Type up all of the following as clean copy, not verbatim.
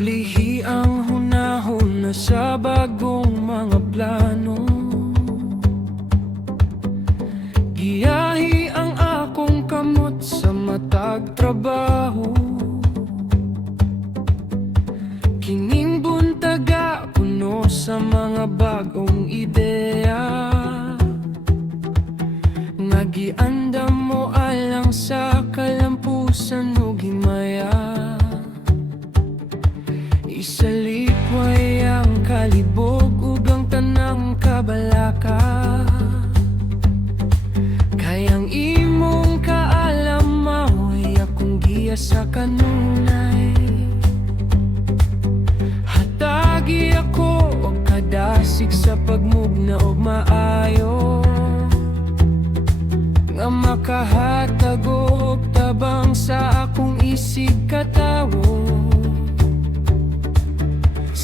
Lihi ang hunahon na sa bagong mga plano. Giyahi ang akong kamot sa matag trabaho. Kining buntaga puno sa mga bagong ideya. Nagiandam mo alang sa kalampusan o gimaya. Isalipway ang kalibog ug ang tanang kabalaka. Kayang imong kaalam maoy akong giya sa kanunay. Hatagi ako og kadasig sa pagmugna og maayo, nga makahatag og tabang sa akong isig katawo.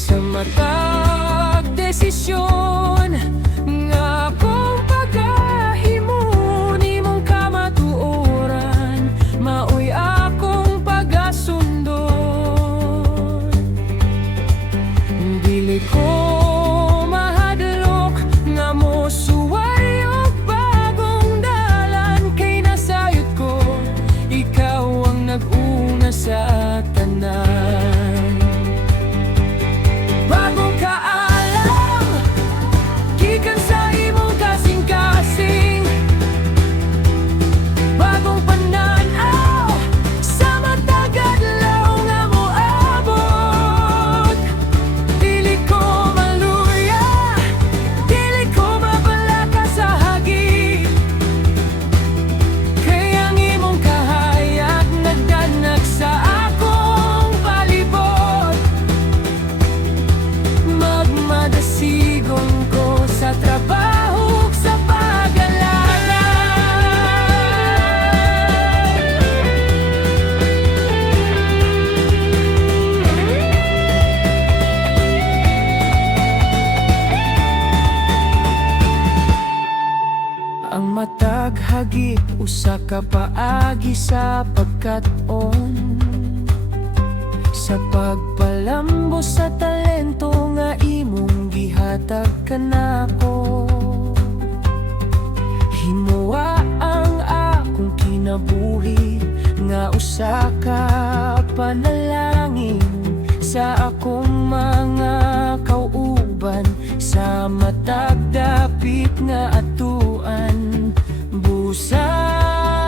Sa matag desisyon nga akong pagahimo, nimong kamatuoran maoy akong pagasundon. Dili ko mahadlok nga mosuway og bagong dalan, kay nasayod ko ikaw ang nag-una sa tanan. Bagong kaalam, gikan sa imong kasing-kasing. Bagong pananaw, sa matag adlaw nga moabot. Dili ko maluya, dili ko mabalaka sa hagit. Kay ang imong kahayag nagdanak sa akong palibot. Magmadasigon ko sa trabaho sa pag-alaga. Ang matag hagit usa ka paagi sa pagkat-on, sa pagpalambo sa talento nga imong gihatag kanako. Himuwa ang akong kinabuhi nga usa ka panalangin sa akong mga kauban. Sa matag dapit nga atuan, busa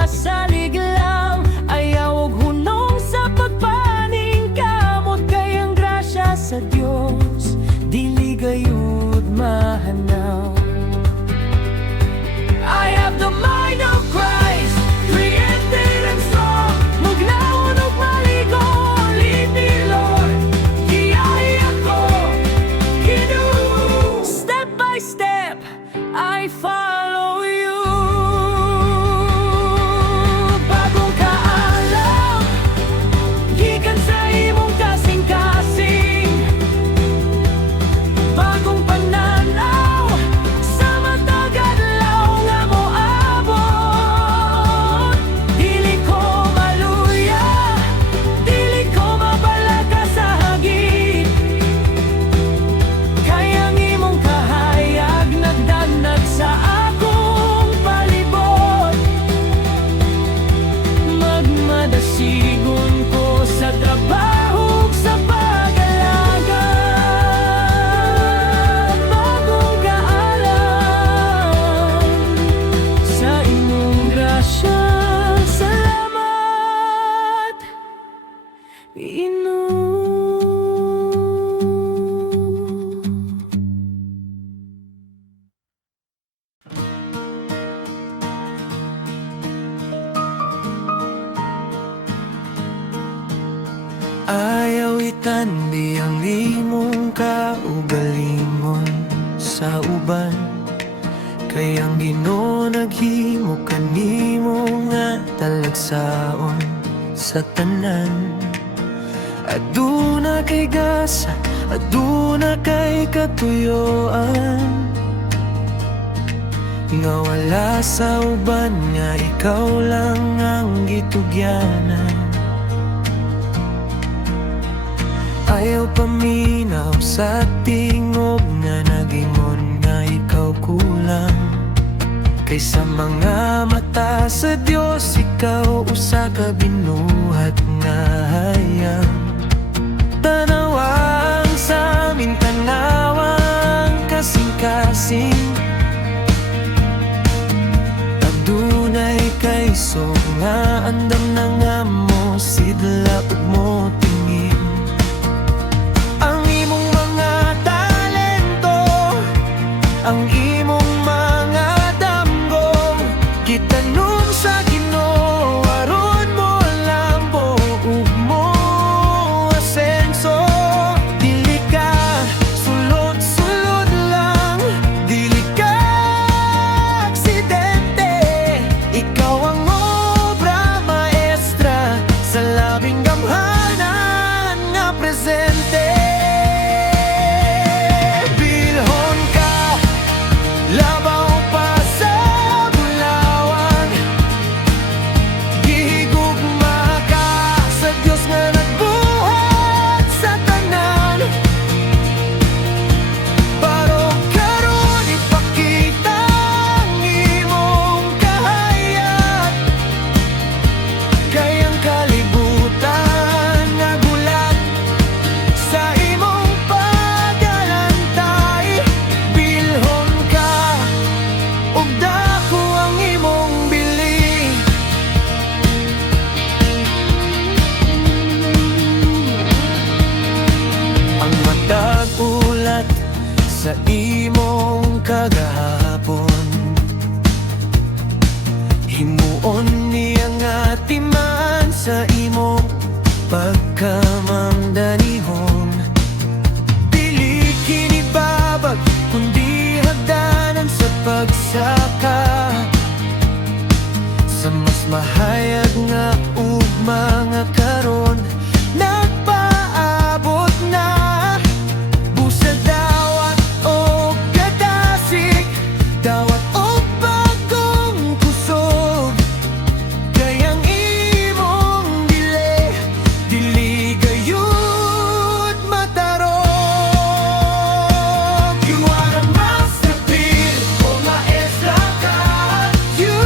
salig lang, ayaw og hunong sa pagpaning kamot. Kayang grasya sa Dios dili gayud mahanaw. I have the mind of Christ, created and strong. Mugnaon ug maligo, lead me Lord. Giyahi ako, Ginoo. Step by step, I follow you. Bagong kaalam, gikan sa imong kasing-kasing. Bagong pananaw, sa matag adlaw nga moabot. Dili ko maluya, dili ko mabalaka sa hagit. Kayang imong kahayag nagdanag sa akong palibot. Magmadasigon ko sa trabaho sa pag-alaga. Bagong kaalam, sa imong grasya salamat, Ginoo. Ayaw itandi ang imong kaugalingon sa uban, kay ang Ginoo naghimo kanimo nga talagsaon sa tanan. Aduna kay gasa, aduna kay katuyoan, nga wala sa uban nga ikaw lang ang gitugyanan. Ayaw paminaw sa tingog nga nagingon nga ikaw kulang. Kaysa mga mata sa Diyos, ikaw usa ka binuhat nga hayang. Tanawang sa amin, tanawang kasing-kasing. Adunay kayso nga andam na nga mo, sidla ug mo tingin. Ang imong mga talento, ang imong mga damgong, gitanong sa Ginoo aron mo lambo ug mo asenso. Dili ka sulod-sulod lang, dili ka aksidente. Ikaw ang obra maestra sa labing gamhanan nga presente. Bilhon ka, labaw pa sa bulawan, gihigugma ka sa Diyos nga nagbuhat sa tanan. Barog karon ipakita ang imong kahayag, kay ang kalibutan nagulat sa imong paglalantay. Bilhon ka, ug dako ang imong bili. Ang matag ulat sa imong kagahapon, himuon niya nga timan sa imong pagkamangdanihon. Dili kini babag, kundi hagdanan sa pagsaka sa mas mahayag nga ugma nga karon nagpaabot na. Busa dawat o kadasig, dawat o bagong kusog, kayang imong dili, dili gayud matarong. You are a masterpiece, o maestra ka. You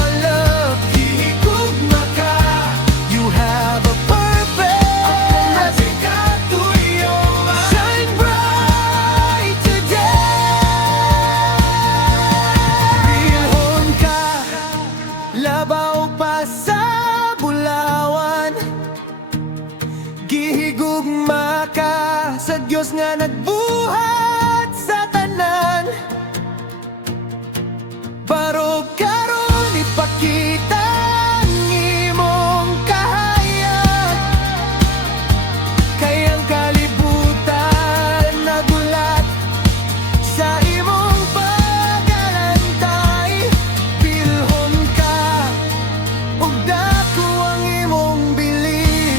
are love, gihigugma ka. You have a purpose, shine bright today. Bilhon ka, labaw pa sa bulawan, gihigugma ka sa Diyos nga nagbuhat sa tanan. Barog karon ipakita ang imong kahayag, kay ang kalibutan nagulat sa imong paglalantay. Bilhon ka, ug dako ang imong bili.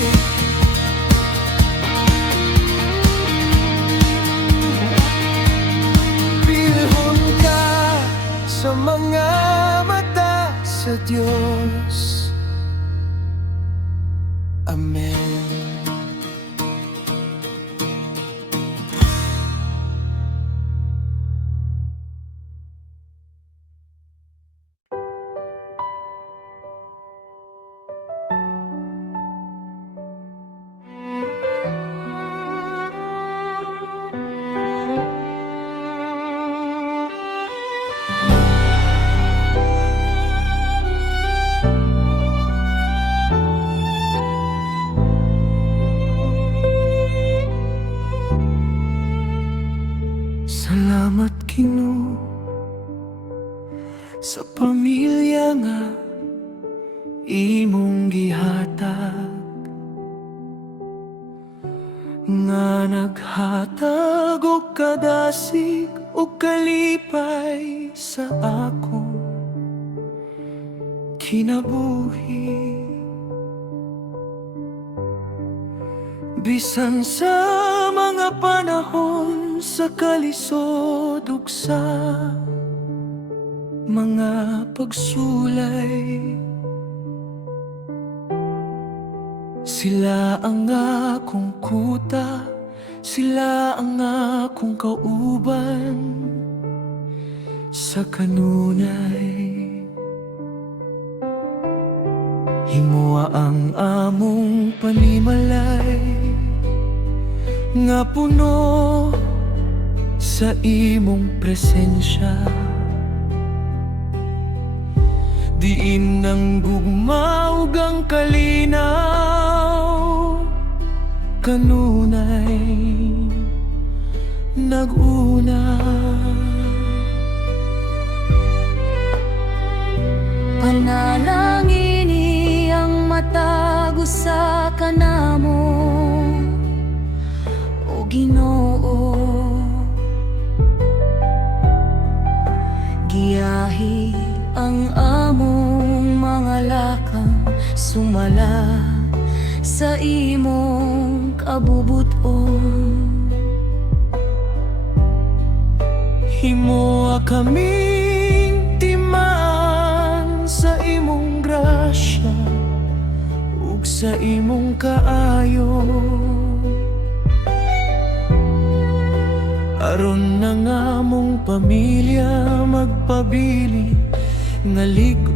Bilhon ka sa mga mata sa Diyos. Amen. Salamat Ginoo sa pamilya nga imong gihatag, nga naghatag og kadasig og kalipay sa akong kinabuhi. Bisan sa mga panahon sa kalisod ug sa mga pagsulay, Sila ang akong kuta, sila ang akong kauban sa kanunay. Himoa ang among panimalay nga puno sa imong presensya. Diin nang gugmaog ang kalinaw, kanunay nag-una. Panalangin ang matago sa kanamo, o Ginoo. Giyahi ang among mga lakang, sumala sa imong kabubuton. Himoa kaming timaan sa imong grasya ug sa imong kaayo, aron na nga mong pamilya magpabili nga lig-on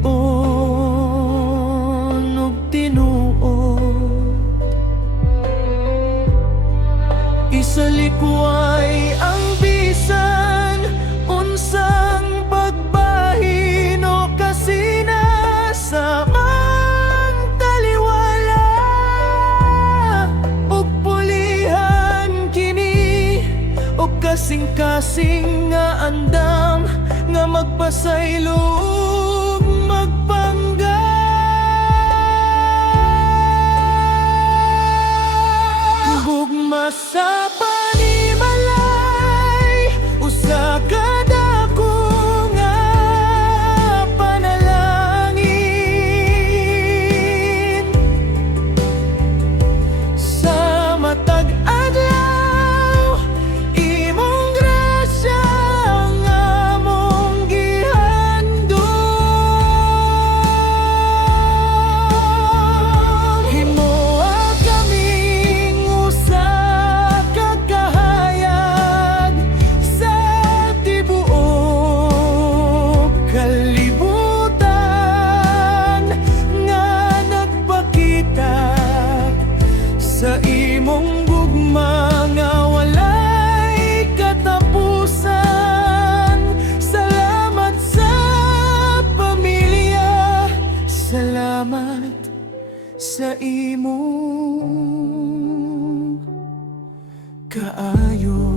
ug tinuod. Isalikway ang bisan unsang pagbahin o kasinasamang taliwala, ug pulihan kini o kasing-kasing nga andam nga magpasaylo ug magpangga. Gugma sa panimalay, usa ka dako nga panalangin. Sa matag adlaw, imong grasya ang among gihandom. Himoa kaming usa ka kahayag sa tibuok kalibutan nga nagpakita sa imong gugma nga walay katapusan. Salamat sa pamilya, salamat sa imong kaayo.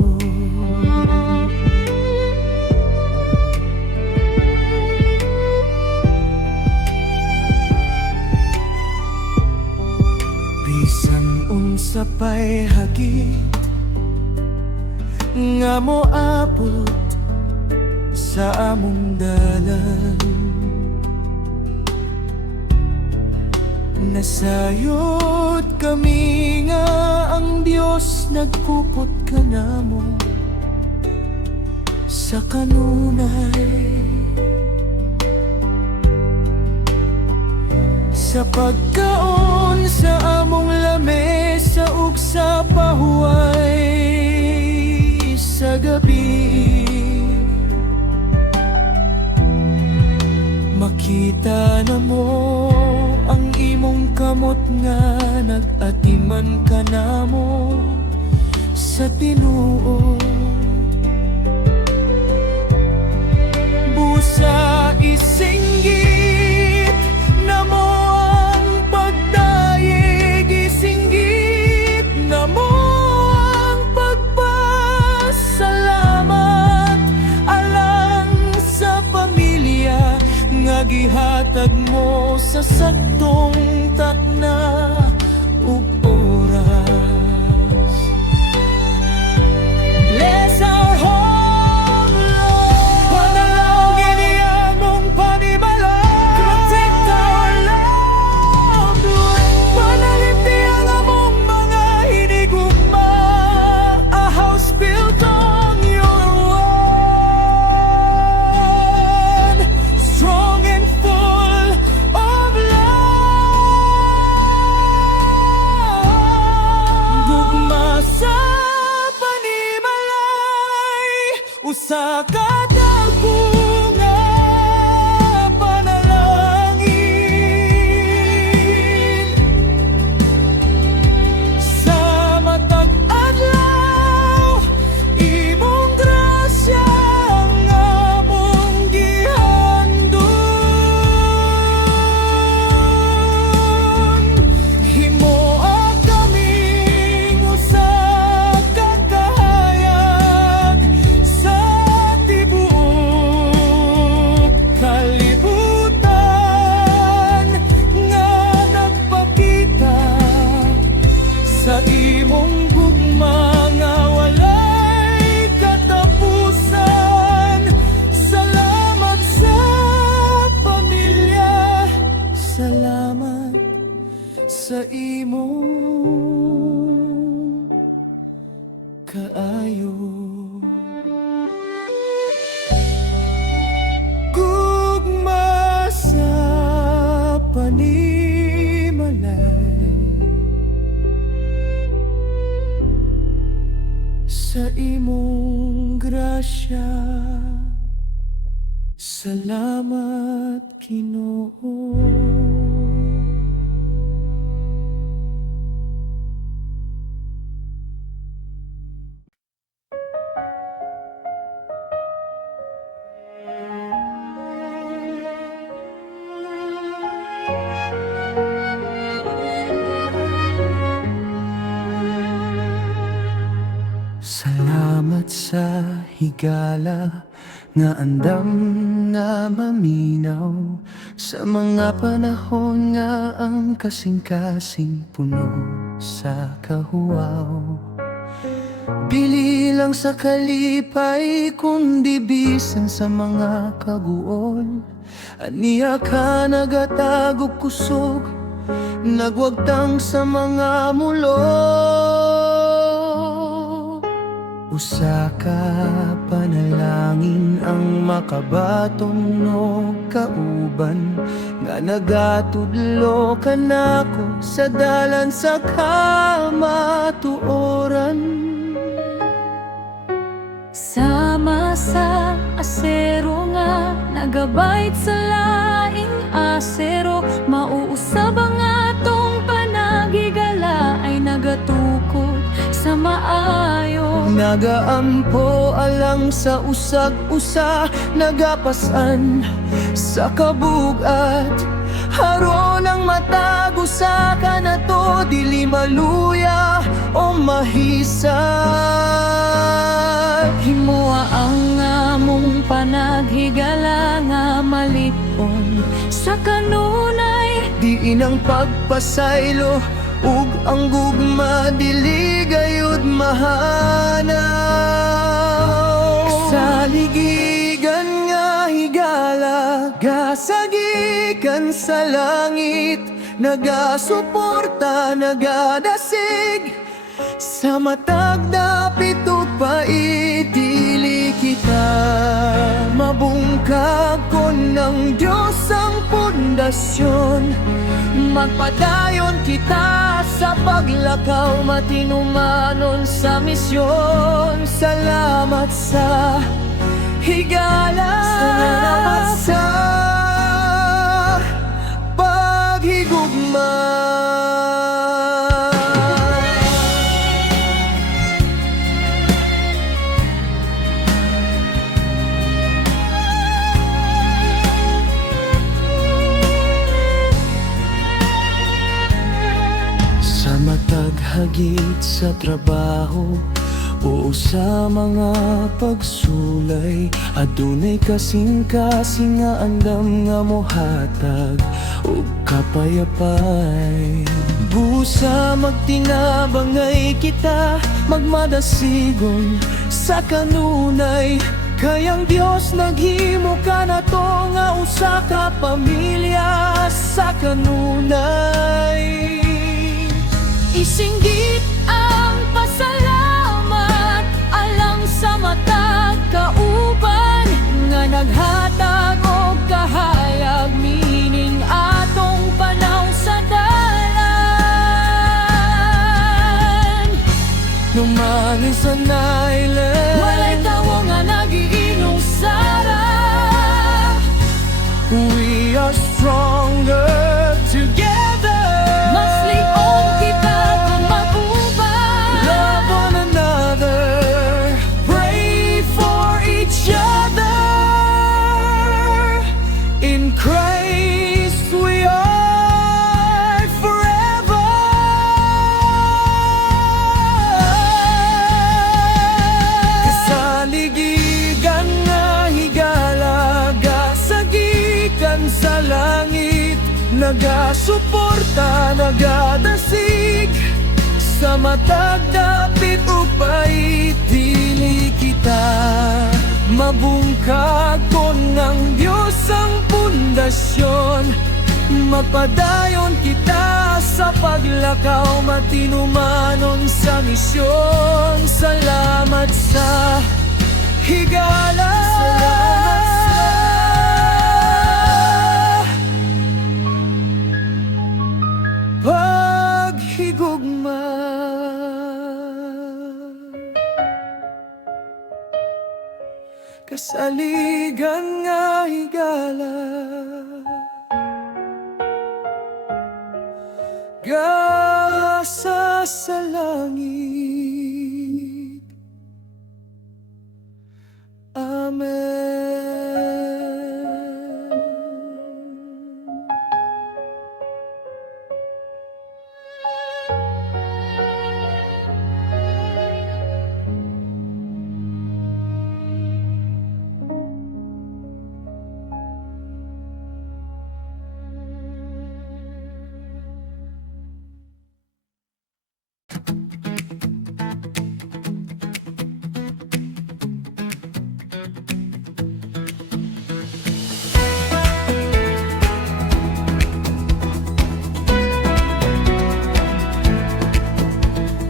Bisan unsa pa'y hagit nga moabot sa among dalan, nasayod kami nga ang Dios nagkupot kanamo sa kanunay. Sa pagkaon sa among lamesa ug sa pahuway sa gabi, makita na mo ang imong kamot nga nag-atiman ka namo sa tinuod. Busa isinggit na mo ang pagdayeg, isinggit na mo ang pagpasalamat alang sa pamilya nga gihatag mo sa saktong takna ug oras. Bless our home, Lord. Panalangin niya mong panimalay. Protect our loved ones. Panaliti ang among mga hinigugma. A house built on your word, strong and full of love. sa imo kaayo. Gugma sa panimalay, sa imong grasya, salamat Ginoo. Salamat sa higala nga andam na maminaw, sa mga panahon nga ang kasing-kasing puno sa kahuwaw. Bili lang sa kalipay kundi bisan sa mga kaguol. Aniya ka nagatagog kusog, nagwagtang sa mga mulo. Usa ka panalangin ang makabaton no kauban, nga nagatudlo kanako sa dalan sa kamatuoran. Sama sa asero nga nagabait sa laing asero, mauusab ang atong panagigala ay nagatukod sa maayo. Nagaampo alang sa usag-usa, nagapasan sa kabugat. Haron ang matago sa kanato, dili maluya o mahisag. Himuha ang among panaghigala nga malipon sa kanunay. Diin ang pagpasaylo ug ang gugma dili gayud mahanaw. Sa ligigan nga higala, gasagikan sa langit, nagasuporta, nagadasig sa matag dapit ug pait. Dili kita mabungkag kon ng Diyos ang pundasyon. Magpadayon kita sa paglakaw, matinumanon sa misyon. Salamat sa higala, salamat sa paghigugma. Sa mataghagit sa trabaho o sa mga pagsulay, adunay kasing-kasing nga andam nga mohatag o kapayapay. Busa magtinabangay kita, magmadasigon sa kanunay, kayang Diyos naghimo ka na to nga usa ka pamilya sa kanunay. Isinggit ang pasalamat alang sa matag kauban, nga naghatag og kahayag mining atong panaw sa dalan. Numangin sa nailan, Walay tawo nga nagiinom sara. we are stronger together. Mas liong kita kung mag-uban. Love one another, pray for each other. In Christ we are forever. Kasaligigan nga higala, gasagikan sa langit, nagasuporta, nagadasig sa matag dapit ug pait. Dili kita mabungkag kon ng Diyos ang pundasyon. Magpadayon kita sa paglakaw, matinumanon sa misyon. Salamat sa higala. Paghigugma. Kasaligan nga higala, gasa sa langit. Amen.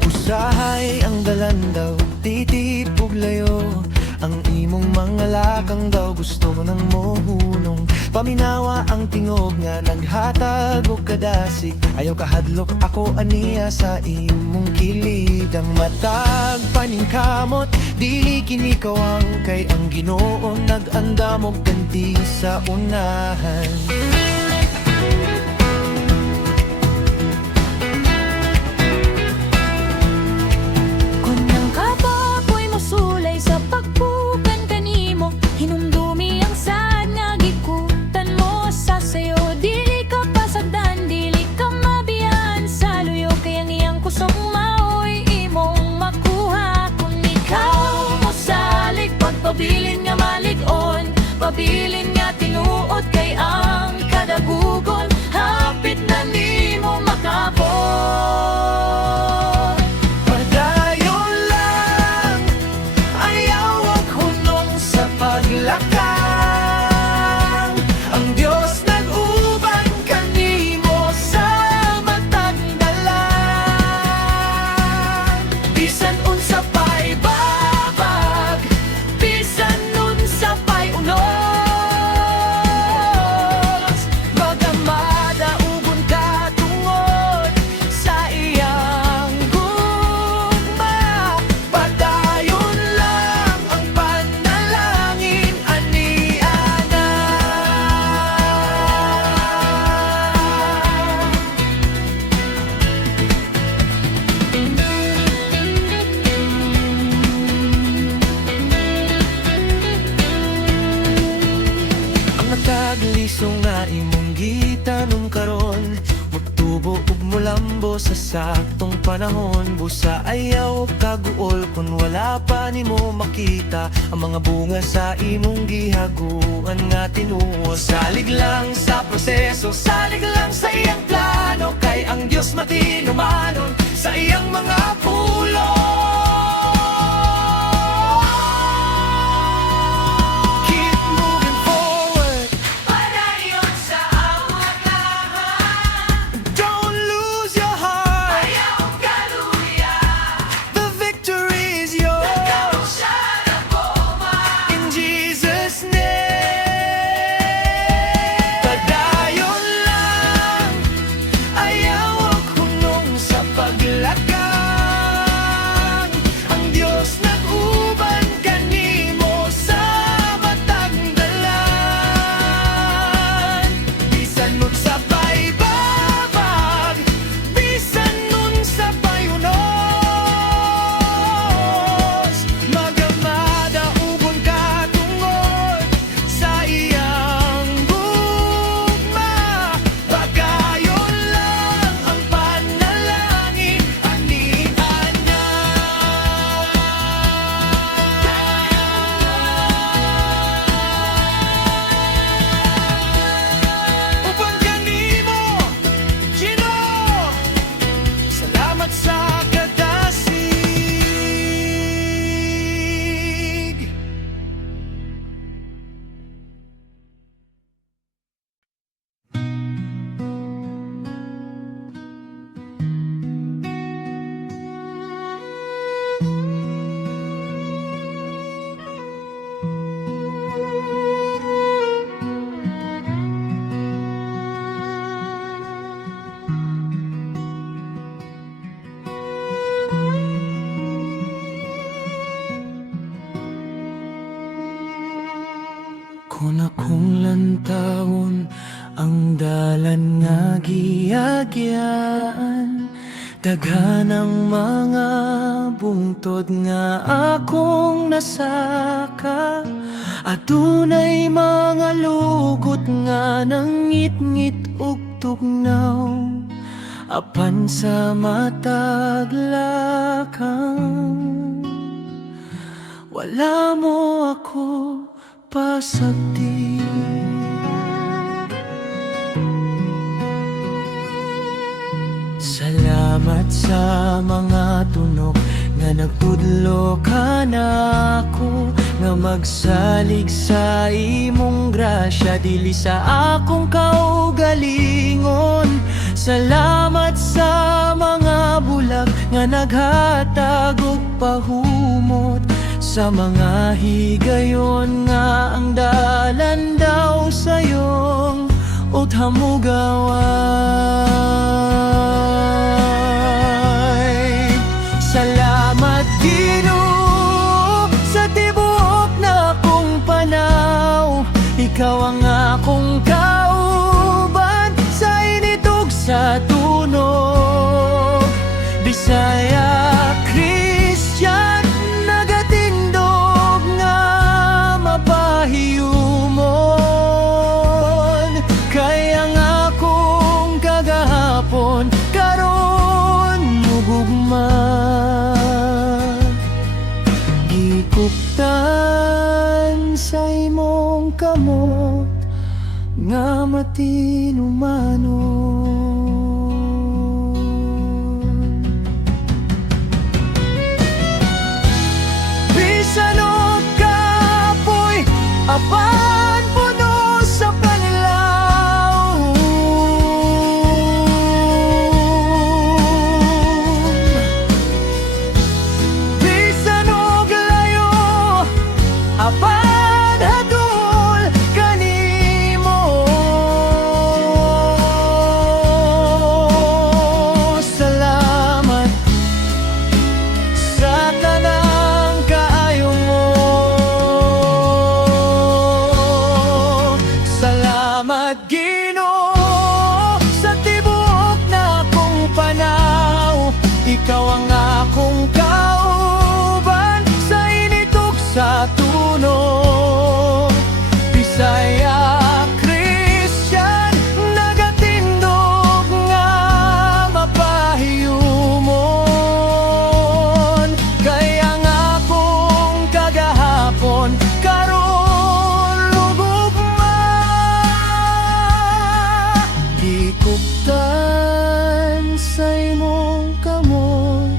Usahay ang dalandaw, titipog layo. Ang imong mga lakang daw gusto nang mohunong. Paminawa ang tingog nga naghatag og kadasig. Ayaw kahadlok ako aniya sa imong kilid. Ang matag paningkamot, dili kinikawang kay ang Ginoo nag-andam og ganti sa unahan. Kunyang kapa ko'y masulay sa pagpukan kanimo. Hinumdumi ang sad nga gikutan mo sa sayo. Dili ka pasagdan, dili ka mabiyan sa luyo. Kaya ngiyang kusong maoy imong makuha. Kung ikaw mo salig, pagpabilin nga malig-on, pabilin nga tinuod kay ang kadagugon. Hapit na nimo makabot. Padayon lang, ayaw ang hunong sa paglakang. Ang Diyos nag-uban kanimo sa matag dalan. Bisan unsa pa'y babag, bisan unsa pa'y unos, magamada ugon ka tungod sa iyang gugma. Padayon lang ang panalangin aniana. Ang nagkagliso nga imong gitanong karon, magtubo ug mulambo sa saktong panahon. Busa ayaw kaguol kung wala pa nimo makita ang mga bunga sa imong gihaguan nga tinuo. Salig lang sa proseso, salig lang sa iyang plano, kay ang Diyos matinumanon sa iyang mga pulong. Keep moving forward, Padayon sa awat lahat. don't lose your heart. Ayaw kaluya. The victory is yours Siya na boma. in Jesus' name. Padayon lang, ayaw ang hunong sa paglakang. Ang dalan nga giagyaan, daghan ang mga bungtod nga akong nasaka. Adunay mga lugot nga nangit-ngit ug tugnaw, apan sa matag lakang wala mo ako pasagdi. Salamat sa mga tunok nga nagtudlo ka na ako, nga magsalig sa imong grasya dili sa akong kaugalingon. Salamat sa mga bulag nga naghatag og pahumot, sa mga higayon nga ang dalan daw sayong uthamugaway. Salamat Ginoo sa tibuok na akong panaw, ikaw ang akong kauban sa init ug sa tunog. Bisaya, Christian, nagatindog nga mapahiyumon, kaya nga akong kagahapon karon mugugma. Gikuptan sa imong kamot nga matinumanon. Bisan og kapoy apan puno sa panlaw, bisan og layo apan hadul kanimo. Salamat sa tanang kaayo mo. Salamat Ginoo sa tibuok na akong panaw, ikaw ang akong kauban sa init ug sa tunog. Bisaya, Christian, nagatindog nga mapahiyumon, kaya nga akong kagahapon karon lugugma. Gikuptan sa imong kamot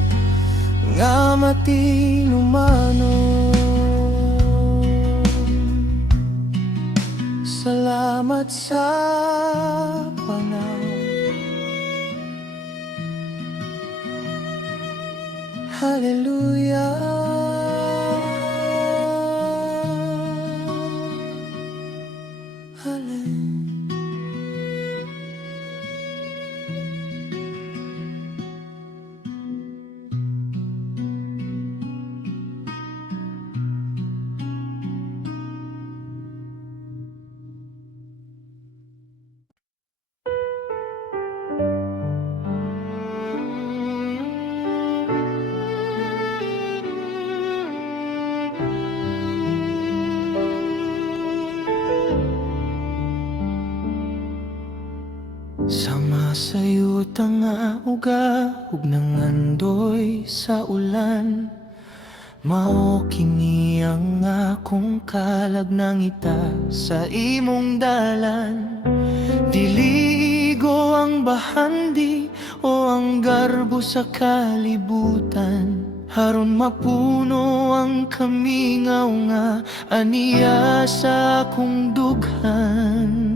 nga matinumanon. Salamat sa panahon. Hallelujah. Sama sa'yo tanga uga ug nangandoy sa ulan, mao kini ang akong kalagnangita sa imong dalan. Diligo ang bahandi o ang garbo sa kalibutan, haron mapuno ang kamingaw nga aniya sa akong dughan.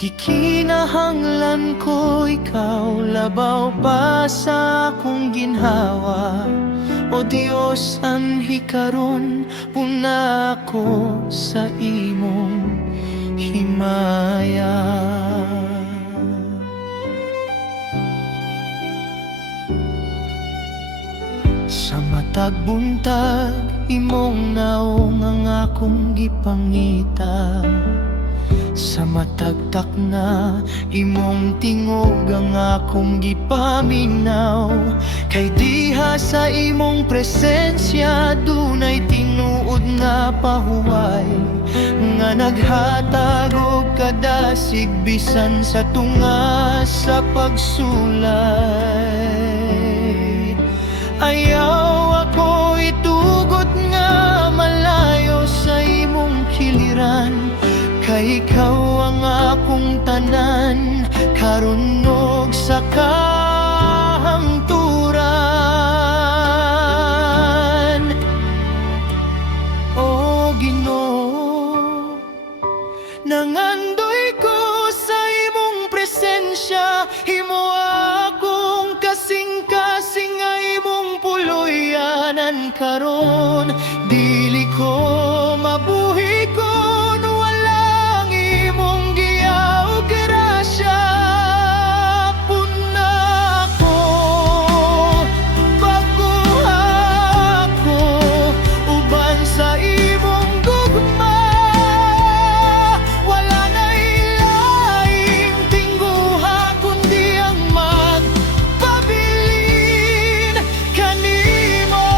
Kikinahanglan ko ikaw, labaw pa sa akong ginhawa. O Diyos, anhi karon, puna ako sa imong himaya. Sa matag buntag, imong naong ang akong gipangita. Sa matagtak na imong tingog ang akong gipaminaw. Kay diha sa imong presensya dunay tinuod nga pahuway, nga naghatag og kadasig bisan sa tunga sa pagsulay. Ayaw ako itugot nga malayo sa imong kiliran, kay ikaw ang akong tanan karon ug sa kahangturan. O Ginoo, nangandoy ko sa imong presensya, himo akong kasing-kasing nga imong puloy-anan karon. Dili ko mabuhi kon walang imong giyaw grasya. Puna ko, bago ako, uban sa imong gugma. Wala na ilaing tingguha kundi ang magpabilin kanimo.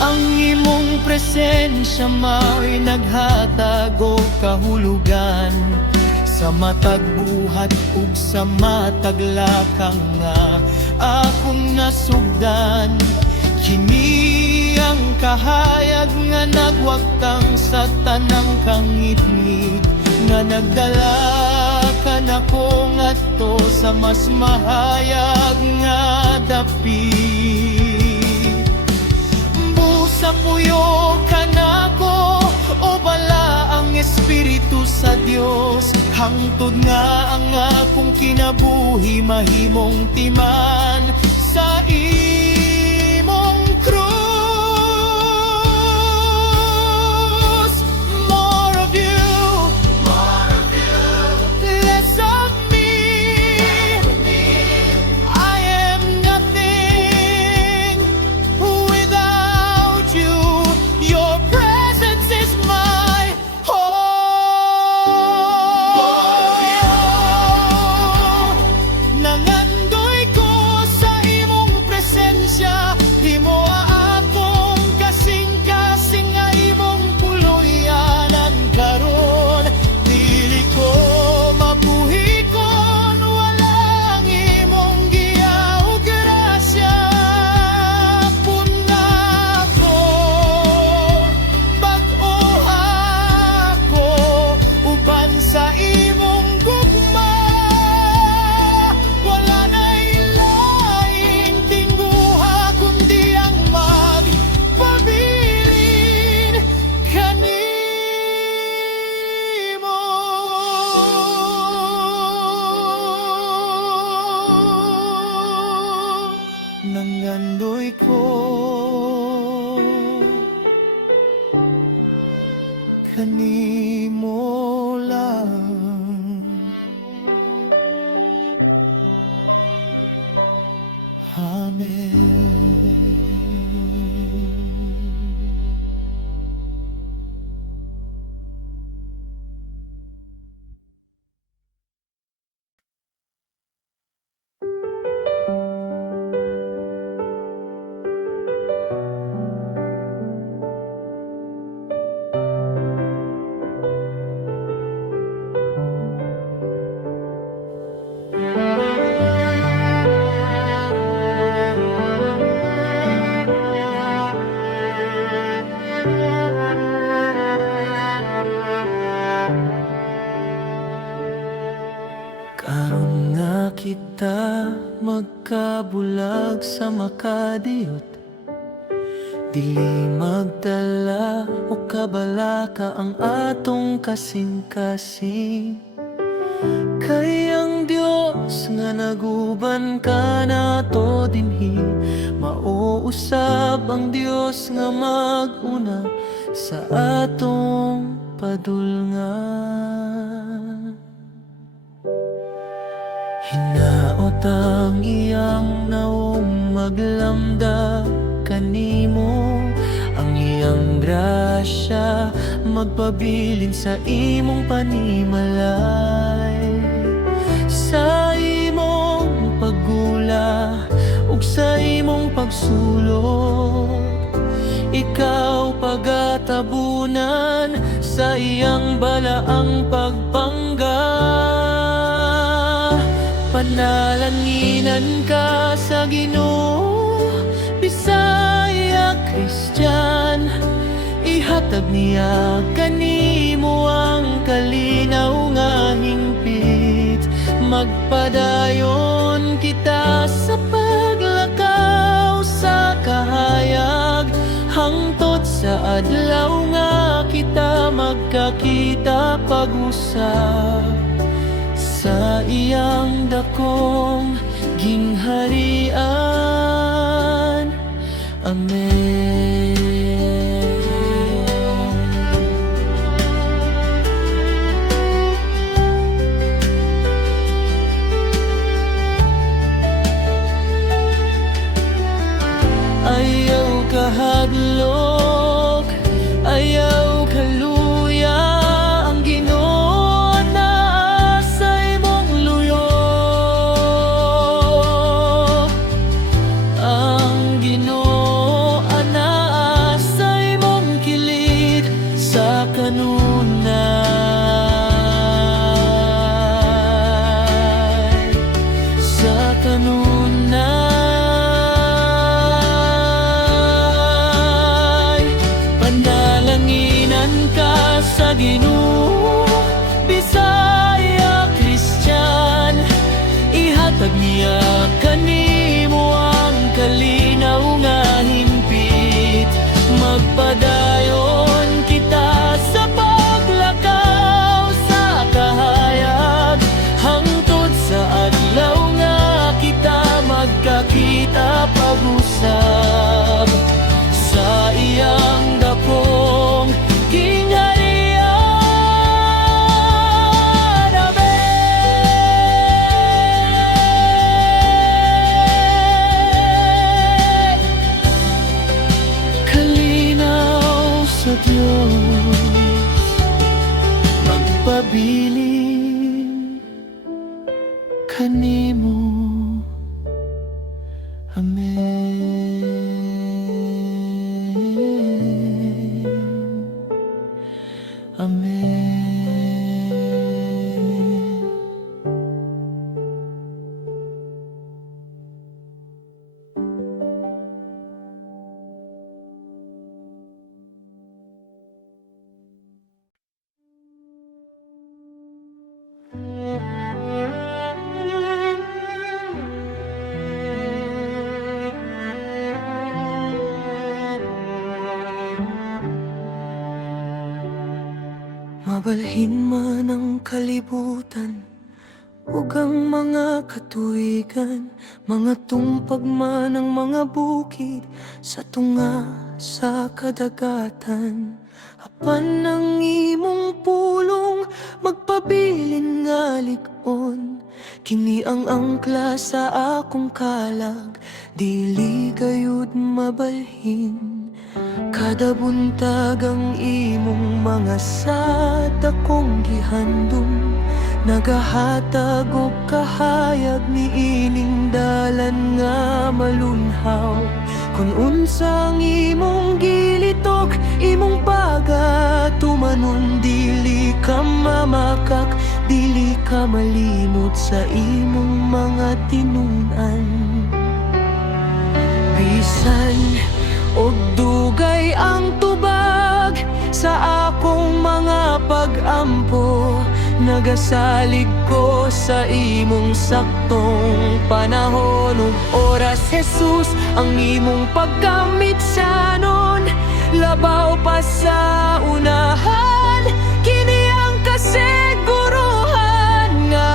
Ang imong presensya mao'y naghatag og kahulugan sa matag buhat ug sa matag lakang nga akong nasugdan. Kini ang kahayag nga nagwagtang sa tanang kangit-ngit, nga nagdala ka nako ngadto sa mas mahayag nga dapit. Busa puyo ka nako, o bala ang Espiritu sa Dios, hangtod nga ang akong kinabuhi mahimong timan sa imong krus. More of you, less of me. I am nothing without you. Your presence is my all. Nangandoy ko sa imong presensya, himo akong kasing-kasing nga imong puloy-anan karon. Dili ko mabuhi kon walang imong giyaw grasya. Puna ko, bag-o ako, uban sa imong gugma. Wala na ilaing tingguha kundi ang magpabilin kanimo. Nangandoy ko kanimo lang. Amen. Karon nga kita magkabulag sa makadiyot, dili magdala o kabalaka ang atong kasing-kasing. Kay ang Dios nga naguban ka nato dinhi, mauusab ang Dios nga maguna sa atong padulngan. Hinaot ang iyang naong maglamda kanimo, ang iyang grasya magpabilin sa imong panimalay. Sa imong paggula ug sa imong pagsulod, ikaw pagatabunan sa iyang balaang pagpangga. Panalanginan ka sa Ginoo, Bisaya, Kristyan. Ihatag niya kanimo ang kalinaw nga hingpit. Magpadayon kita sa paglakaw sa kahayag, hangtod sa adlaw nga kita magkakita pag-usab sa iyang dakong gingharian. Amen. Ayaw kahadlok, ayaw kaluya, ang Ginoo naa sa imong luyok. Ang Ginoo naa sa imong kilid sa kanunay, sa kanunay. Panalanginan ka sa Ginoo, Bisaya, Kristyan. Ihatag niya kanimo ang kalinaw nga hingpit. Magpadayon kita sa paglakaw sa kahayag, hangtod sa adlaw nga kita magkakita pag-usab sa iyang dakong gingharian. Amen. Kalinaw sa Diyos magpabilin kanimo. Amen. Amen. Mabalhin man ang kalibutan ug ang mga katuigan, mga tumpag man ang mga bukid sa tunga sa kadagatan. Apan ang imong pulong magpabilin nga lig-on, kini ang angkla sa akong kalag, dili gayud mabalhin. Kada buntag ang imong mga sad akong gihandom, nagahatag og kahayag niining dalan nga malunhaw. Kung unsang imong gilitok, imong pagatumanon, dili ka mamakak, dili ka malimot sa imong mga tinunan. Bisan og dugay ang tubag sa akong mga pag-ampo, nagasalig ko sa imong saktong panahon ug oras, Jesus. Ang imong paggamit sanon, labaw pa sa unahan, kini ang kasiguruhan nga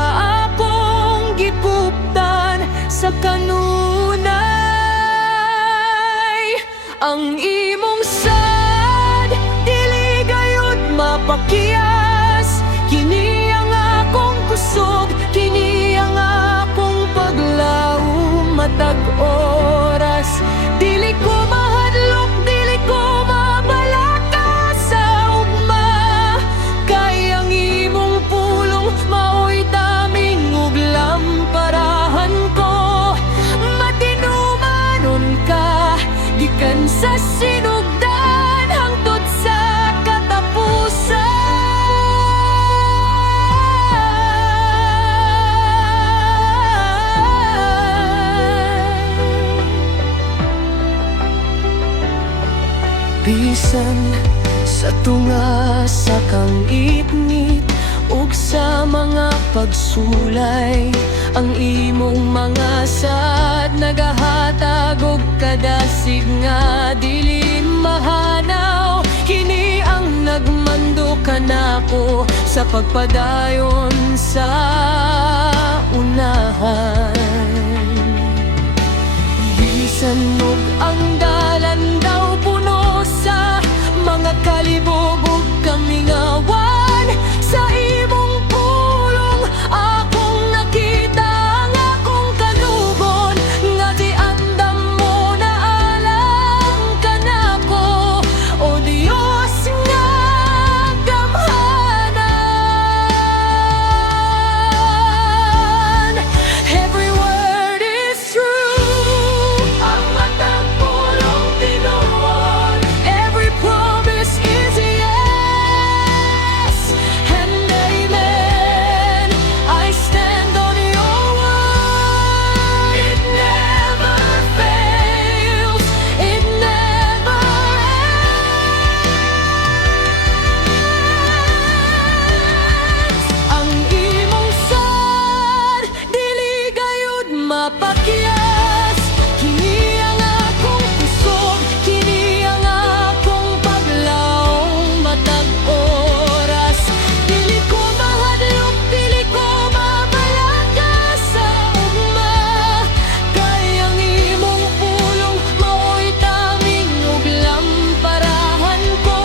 akong gipuptan sa kanunay. Ang imong sad, dili gayud mapakiyas, kini ang akong kusog, kini ang Bisan sa tunga sa kang itngit ug sa mga pagsulay, ang imong mga sad nagahatag og kadasig nga dili mahanaw. Kini ang nagmando kanako sa pagpadayon sa unahan. Bisan og ang dalan daw puno sa mga kalibog ug kamingawan, sa imong pulong akong nakita ang akong kanugon, nga di andam mo na alang kanako, o Dios nga gamhanan. Every word is true, ang matang pulong tinuod. Every promise is yes and amen. I stand on your word. It never fails, it never ends. Ang imong sad dili gayud mapakyas. Kini ang akong kusog, kini ang akong paglaong matag oras. Dili ko mahadlok, dili ko mabalakas sa ugma, kay ang imong pulong mao'y taming ug lamparahan ko.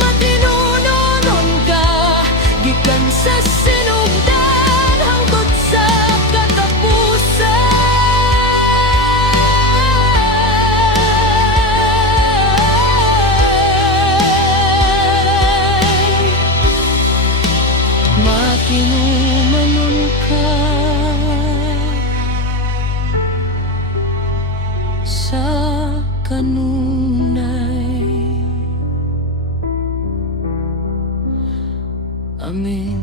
Matinunon ka gikan sa sinugdan hangtod sa katapusan. Makinumanon ka sa kanunay. Amen.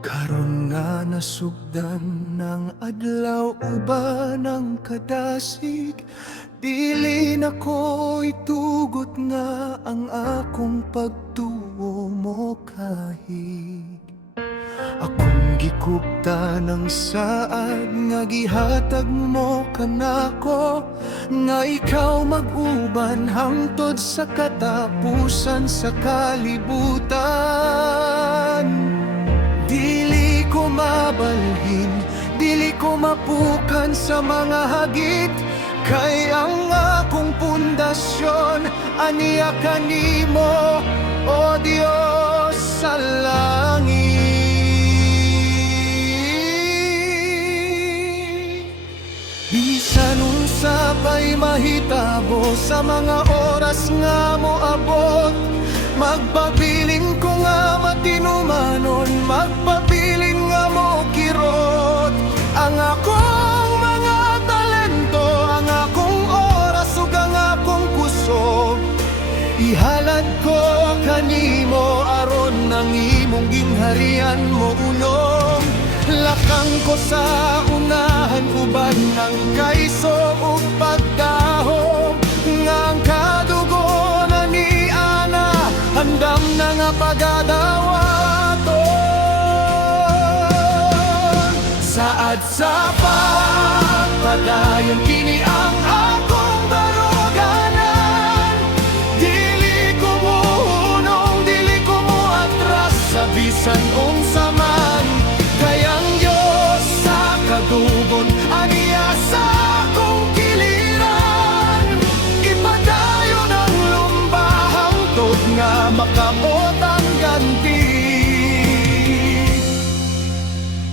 Karon nga nasugdan ng adlaw uban ng kadasig, dili na ko itugot nga ang akong pagtuo mo kahig. Akong gikupta ng saad nga gihatag mo kanako, nga ikaw mag-uban hangtod sa katapusan sa kalibutan. Dili ko mabalhin, dili ko mapukan sa mga hagit, kay ang akong pundasyon aniya kanimo, o Dios sa langit. Bisan unsa pa'y mahitabo sa mga oras nga moabot, magpabilin ko nga matinumanon, magpabilin nga mo kirot. Ang akong mga talento, ang akong oras ug ang akong kusog, ihalad ko kanimo aron ng imong gingharian mo unong. Lakang ko sa unahan uban ng kaiso ug pagdahom, nga ang kadugo na ni Ana handam na nga pagadawaton. Saad sa pagpadayon kini ang akong baruganan, dili ko muhunong, dili ko muatras sa bisan unsa man, kay ang Diyos sa kadugon aniya sa akong kiliran. Ipadayon ang lumbahang tod nga makaot ang ganti.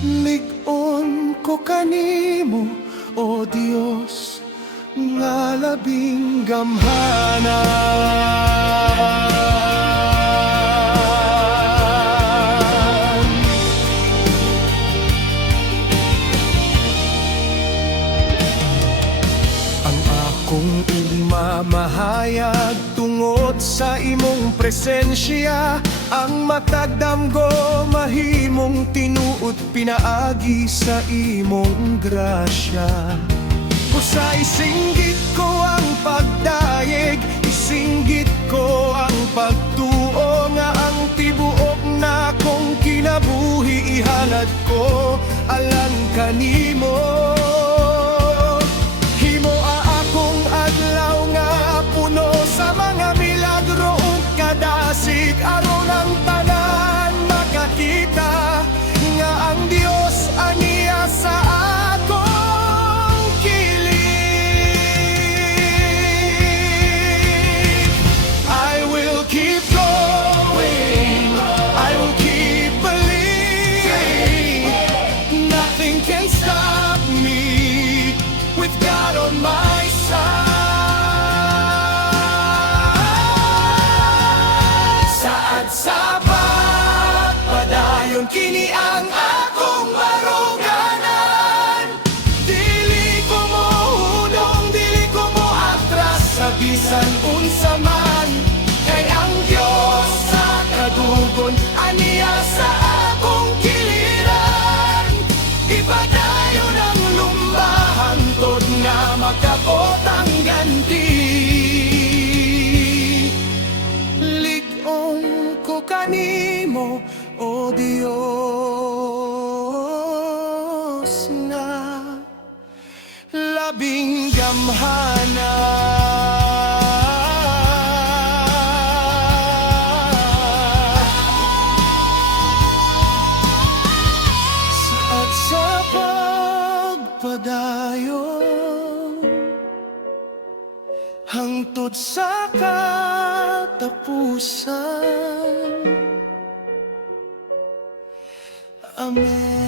Lig-on ko kanimo, o Dios nga labing gamhanan. presensya ang matagdamgo mahimong tinuot pinaagi sa imong grasya. Kusay singgit ko ang pagdayeg, isinggit ko ang pagtuo nga ang tibuok na kong kinabuhi ihalad ko alang kanimo. Himo akong adlaw nga puno sa mga milagro ug kadasig aron ang tanan makakita nga ang Dios aniya sa akong kilig. I will keep going, I will keep believing. Nothing can stop me with God on my side. Saad sa pagpadayon kini ang akong baruganan. Dili ko mo hunong, dili ko mo atras sa bisan unsa man. Kay ang Dios sa kadugon aniya sa akong kiliran. Ipadayon ang lumbahan tod nga makabot ang ganti. Lig-on ko kanimo, O Dios na labing gamhana. Saad sa pagpadayon hangtod sa katapusan. Amen.